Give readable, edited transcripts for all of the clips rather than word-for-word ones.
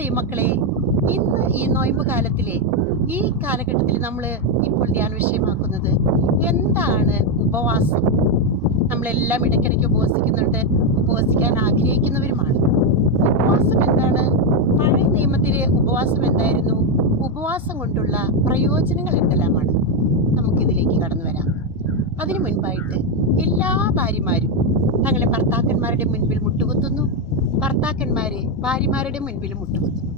ദൈവമക്കളെ, ഇന്ന് ഈ നോയമ്പ് കാലത്തിലെ ഈ കാലഘട്ടത്തിൽ നമ്മൾ ഇപ്പോൾ ധ്യാന വിഷയമാക്കുന്നത് എന്താണ് ഉപവാസം. നമ്മളെല്ലാം ഇടയ്ക്കിടയ്ക്ക് ഉപവസിക്കുന്നുണ്ട്, ഉപവസിക്കാൻ ആഗ്രഹിക്കുന്നവരുമാണ്. ഉപവാസം എന്താണ്? പഴയ നിയമത്തിലെ ഉപവാസം എന്തായിരുന്നു? ഉപവാസം കൊണ്ടുള്ള പ്രയോജനങ്ങൾ എന്തെല്ലാമാണ്? നമുക്കിതിലേക്ക് കടന്നു വരാം. അതിനു മുൻപായിട്ട് എല്ലാ ഭാര്യമാരും തങ്ങളെ ഭർത്താക്കന്മാരുടെ മുൻപിൽ മുട്ടുകുത്തുന്നു, ഭർത്താക്കന്മാരെ ഭാര്യമാരുടെ മുൻപിൽ മുട്ടുകുത്തുന്നു.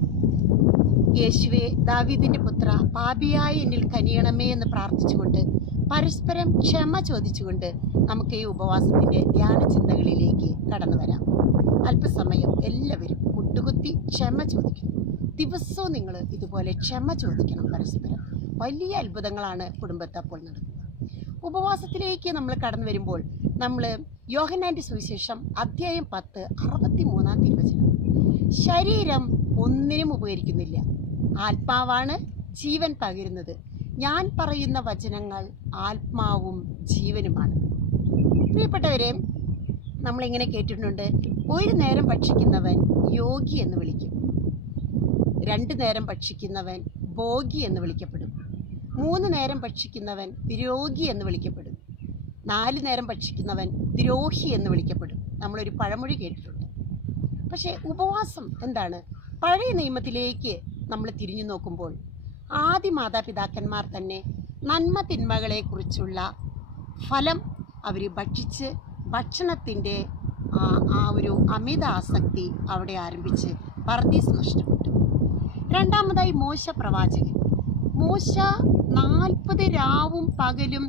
യേശുവേ, ദാവീദിന്റെ പുത്ര, പാപിയായ എന്നിൽ കനിയണമേ എന്ന് പ്രാർത്ഥിച്ചുകൊണ്ട് പരസ്പരം ക്ഷമ ചോദിച്ചുകൊണ്ട് നമുക്ക് ഈ ഉപവാസത്തിന്റെ ധ്യാന ചിന്തകളിലേക്ക് കടന്നു വരാം. അല്പസമയം എല്ലാവരും മുട്ടുകുത്തി ക്ഷമ ചോദിക്കും. ദിവസവും നിങ്ങൾ ഇതുപോലെ ക്ഷമ ചോദിക്കണം പരസ്പരം. വലിയ അത്ഭുതങ്ങളാണ് കുടുംബത്തെ അപ്പോൾ നടക്കുന്നത്. ഉപവാസത്തിലേക്ക് നമ്മൾ കടന്നു വരുമ്പോൾ നമ്മൾ യോഹന്നാന്റെ സുവിശേഷം അധ്യായം 10 63 തിരുവചനം, ശരീരം ഒന്നിനും ഉപകരിക്കുന്നില്ല, ആത്മാവാണ് ജീവൻ പകരുന്നത്. ഞാൻ പറയുന്ന വചനങ്ങൾ ആത്മാവും ജീവനുമാണ്. പ്രിയപ്പെട്ടവരെ, നമ്മളിങ്ങനെ കേട്ടിട്ടുണ്ട്, ഒരു നേരം ഭക്ഷിക്കുന്നവൻ യോഗി എന്ന് വിളിക്കും, 2 നേരം ഭക്ഷിക്കുന്നവൻ ഭോഗി എന്ന് വിളിക്കപ്പെടും, 3 നേരം ഭക്ഷിക്കുന്നവൻ രോഗി എന്ന് വിളിക്കപ്പെടും, 4 നേരം ഭക്ഷിക്കുന്നവൻ ദ്രോഹി എന്ന് വിളിക്കപ്പെടും. നമ്മളൊരു പഴമൊഴി കേട്ടിട്ടുണ്ട്. പക്ഷേ ഉപവാസം എന്താണ്? പഴയ നിയമത്തിലേക്ക് നമ്മൾ തിരിഞ്ഞു നോക്കുമ്പോൾ ആദി മാതാപിതാക്കന്മാർ തന്നെ നന്മ തിന്മകളെക്കുറിച്ചുള്ള ഫലം അവർ ഭക്ഷിച്ച് ഭക്ഷണത്തിൻ്റെ ആ ഒരു അമിത ആസക്തി അവിടെ ആരംഭിച്ച് പർദീസ് നഷ്ടപ്പെട്ടു. രണ്ടാമതായി മോശ പ്രവാചകൻ. മോശ 40 രാവും പകലും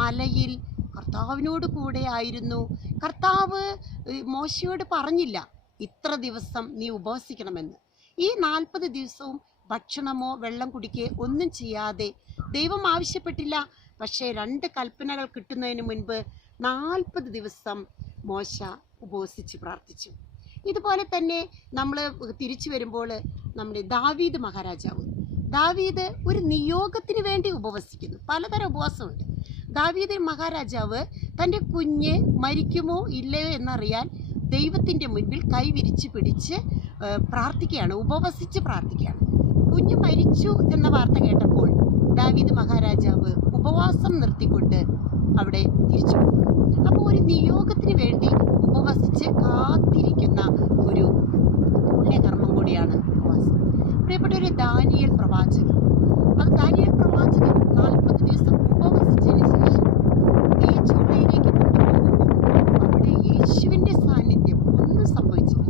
മലയിൽ കർത്താവിനോട് കൂടെ ആയിരുന്നു. കർത്താവ് മോശയോട് പറഞ്ഞില്ല ഇത്ര ദിവസം നീ ഉപവസിക്കണമെന്ന്. ഈ 40 ദിവസവും ഭക്ഷണമോ വെള്ളം കുടിക്കുകയോ ഒന്നും ചെയ്യാതെ ദൈവം ആവശ്യപ്പെട്ടില്ല. പക്ഷേ 2 കൽപ്പനകൾ കിട്ടുന്നതിന് മുൻപ് 40 ദിവസം മോശ ഉപവസിച്ച് പ്രാർത്ഥിച്ചു. ഇതുപോലെ തന്നെ നമ്മൾ തിരിച്ചു വരുമ്പോൾ നമ്മുടെ ദാവീദ് മഹാരാജാവ്, ദാവീദ് ഒരു നിയോഗത്തിന് വേണ്ടി ഉപവസിക്കുന്നു. പലതരം ഉപവാസമുണ്ട്. ദാവീദ് മഹാരാജാവ് തൻ്റെ കുഞ്ഞ് മരിക്കുമോ ഇല്ലയോ എന്നറിയാൻ ദൈവത്തിൻ്റെ മുൻപിൽ കൈവിരിച്ച് പിടിച്ച് പ്രാർത്ഥിക്കുകയാണ്, ഉപവസിച്ച് പ്രാർത്ഥിക്കുകയാണ്. കുഞ്ഞ് മരിച്ചു എന്ന വാർത്ത കേട്ടപ്പോൾ ദാവീദ് മഹാരാജാവ് ഉപവാസം നിർത്തിക്കൊണ്ട് അവിടെ തിരിച്ചു പോകുന്നു. അപ്പോൾ ഒരു നിയോഗത്തിന് വേണ്ടി ഉപവസിച്ച് കാത്തിരിക്കുന്ന ഒരു പുണ്യകർമ്മം കൂടിയാണ് ഉപവാസം. പ്രിയപ്പെട്ട ഒരു ദാനിയേൽ പ്രവാചകൻ, അത് ദാനിയേൽ പ്രവാചകൻ 40 ദിവസം ഉപവസിച്ചതിന് ശേഷം തീച്ചൂളയിലേക്ക് കൊണ്ടുപോകുമ്പോൾ അവിടെ യേശുവിൻ്റെ സാന്നിധ്യം ഒന്നും സംഭവിച്ചില്ല.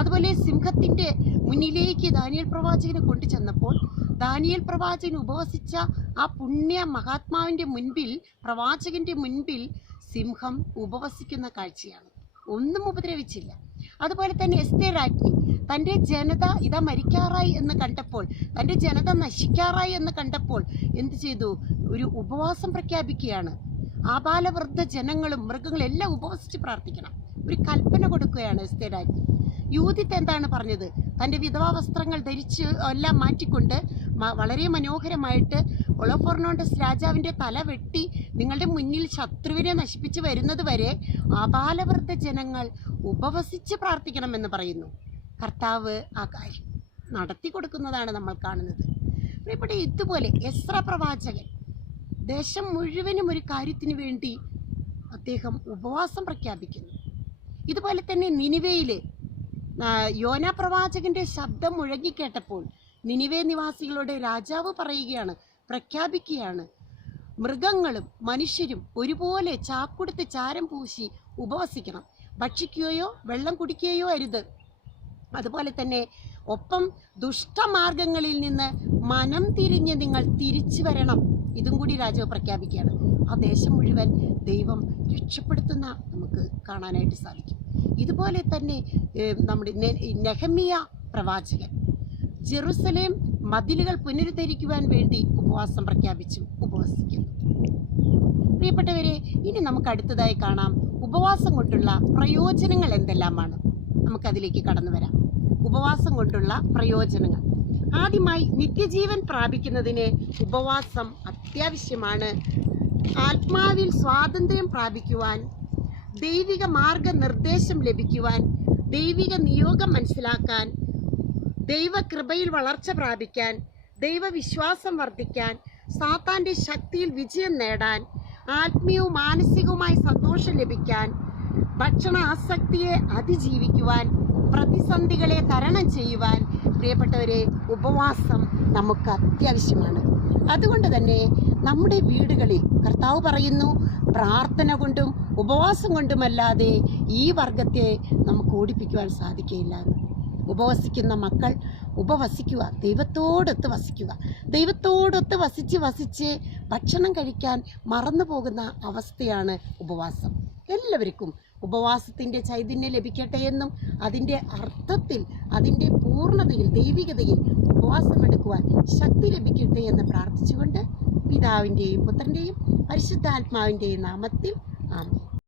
അതുപോലെ സിംഹത്തിൻ്റെ മുന്നിലേക്ക് ദാനിയേൽ പ്രവാചകനെ കൊണ്ടു ചെന്നപ്പോൾ ദാനിയേൽ പ്രവാചകൻ ഉപവസിച്ച ആ പുണ്യ മഹാത്മാവിൻ്റെ മുൻപിൽ, പ്രവാചകന്റെ മുൻപിൽ സിംഹം ഉപവസിക്കുന്ന കാഴ്ചയാണ്. ഒന്നും ഉപദ്രവിച്ചില്ല. അതുപോലെ തന്നെ എസ്തേർ രാജ്ഞി തൻ്റെ ജനത ഇതാ മരിക്കാറായി എന്ന് കണ്ടപ്പോൾ, തൻ്റെ ജനത നശിക്കാറായി എന്ന് കണ്ടപ്പോൾ എന്ത് ചെയ്തു? ഒരു ഉപവാസം പ്രഖ്യാപിക്കുകയാണ്. ആബാലവൃദ്ധ ജനങ്ങളും മൃഗങ്ങളും എല്ലാം ഉപവസിച്ച് പ്രാർത്ഥിക്കണം. ഒരു കൽപ്പന കൊടുക്കുകയാണ് എസ്തേർ രാജ്ഞി. യൂദിത്ത് എന്താണ് പറഞ്ഞത്? തൻ്റെ വിധവാ വസ്ത്രങ്ങൾ ധരിച്ച് എല്ലാം മാറ്റിക്കൊണ്ട് വളരെ മനോഹരമായിട്ട് ഒളോഫോർണോണ്ടസ് രാജാവിൻ്റെ തല വെട്ടി നിങ്ങളുടെ മുന്നിൽ ശത്രുവിനെ നശിപ്പിച്ച് വരുന്നത് വരെ ആബാലവൃദ്ധ ജനങ്ങൾ ഉപവസിച്ച് പ്രാർത്ഥിക്കണമെന്ന് പറയുന്നു. കർത്താവ് ആ കാര്യം നടത്തി കൊടുക്കുന്നതാണ് നമ്മൾ കാണുന്നത്. പ്രിയപ്പെട്ട, ഇതുപോലെ എസ്ര പ്രവാചകൻ ദേശം മുഴുവനും ഒരു കാര്യത്തിന് വേണ്ടി അദ്ദേഹം ഉപവാസം പ്രഖ്യാപിക്കുന്നു. ഇതുപോലെ തന്നെ നിനിവേയിലെ യോന പ്രവാചകന്റെ ശബ്ദം മുഴങ്ങിക്കേട്ടപ്പോൾ നിനിവേ നിവാസികളോട് രാജാവ് പറയുകയാണ്, പ്രഖ്യാപിക്കുകയാണ്, മൃഗങ്ങളും മനുഷ്യരും ഒരുപോലെ ചാക്കുടുത്ത് ചാരം പൂശി ഉപവസിക്കണം, ഭക്ഷിക്കുകയോ വെള്ളം കുടിക്കുകയോ അരുത്. അതുപോലെ തന്നെ ഒപ്പം ദുഷ്ടമാർഗങ്ങളിൽ നിന്ന് മനം തിരിഞ്ഞ് നിങ്ങൾ തിരിച്ചു വരണം. ഇതും കൂടി രാജാവ് പ്രഖ്യാപിക്കുകയാണ്. ആ ദേശം മുഴുവൻ ദൈവം രക്ഷപ്പെടുത്തുന്ന നമുക്ക് കാണാനായിട്ട് സാധിക്കും. ഇതുപോലെ തന്നെ നമ്മുടെ നെഹമ്യ പ്രവാചകൻ ജെറുസലേം മതിലുകൾ പുനരുദ്ധരിക്കുവാൻ വേണ്ടി ഉപവാസം പ്രഖ്യാപിച്ചു, ഉപവസിക്കുന്നു. പ്രിയപ്പെട്ടവരെ, ഇനി നമുക്ക് അടുത്തതായി കാണാം ഉപവാസം കൊണ്ടുള്ള പ്രയോജനങ്ങൾ എന്തെല്ലാമാണ്. നമുക്കതിലേക്ക് കടന്നു വരാം. ഉപവാസം കൊണ്ടുള്ള പ്രയോജനങ്ങൾ. ആദ്യമായി, നിത്യജീവൻ പ്രാപിക്കുന്നതിന് ഉപവാസം അത്യാവശ്യമാണ്. ആത്മാവിൽ സ്വാതന്ത്ര്യം പ്രാപിക്കുവാൻ, ദൈവിക മാർഗനിർദ്ദേശം ലഭിക്കുവാൻ, ദൈവിക നിയോഗം മനസ്സിലാക്കാൻ, ദൈവകൃപയിൽ വളർച്ച പ്രാപിക്കാൻ, ദൈവവിശ്വാസം വർദ്ധിക്കാൻ, സാത്താൻ്റെ ശക്തിയിൽ വിജയം നേടാൻ, ആത്മീയവും മാനസികവുമായി സന്തോഷം ലഭിക്കാൻ, ഭക്ഷണ ആസക്തിയെ അതിജീവിക്കുവാൻ, പ്രതിസന്ധികളെ തരണം ചെയ്യുവാൻ പ്രിയപ്പെട്ടവരെ ഉപവാസം നമുക്ക് അത്യാവശ്യമാണ്. അതുകൊണ്ട് തന്നെ നമ്മുടെ വീടുകളിൽ കർത്താവ് പറയുന്നു, പ്രാർത്ഥന കൊണ്ടും ഉപവാസം കൊണ്ടുമല്ലാതെ ഈ വർഗത്തെ നമുക്ക് ഓടിപ്പിക്കുവാൻ സാധിക്കുകയില്ല. ഉപവസിക്കുന്ന മക്കൾ ഉപവസിക്കുക, ദൈവത്തോടൊത്ത് വസിക്കുക. ദൈവത്തോടൊത്ത് വസിച്ച് ഭക്ഷണം കഴിക്കാൻ മറന്നു പോകുന്ന അവസ്ഥയാണ് ഉപവാസം. എല്ലാവർക്കും ഉപവാസത്തിൻ്റെ ചൈതന്യം ലഭിക്കട്ടെ എന്നും അതിൻ്റെ അർത്ഥത്തിൽ, അതിൻ്റെ പൂർണ്ണതയിൽ, ദൈവികതയിൽ ഉപവാസമെടുക്കുവാൻ ശക്തി ലഭിക്കട്ടെ എന്ന് പ്രാർത്ഥിച്ചുകൊണ്ട് പിതാവിൻ്റെയും പുത്രൻ്റെയും പരിശുദ്ധാത്മാവിൻ്റെയും നാമത്തിൽ ആമേൻ.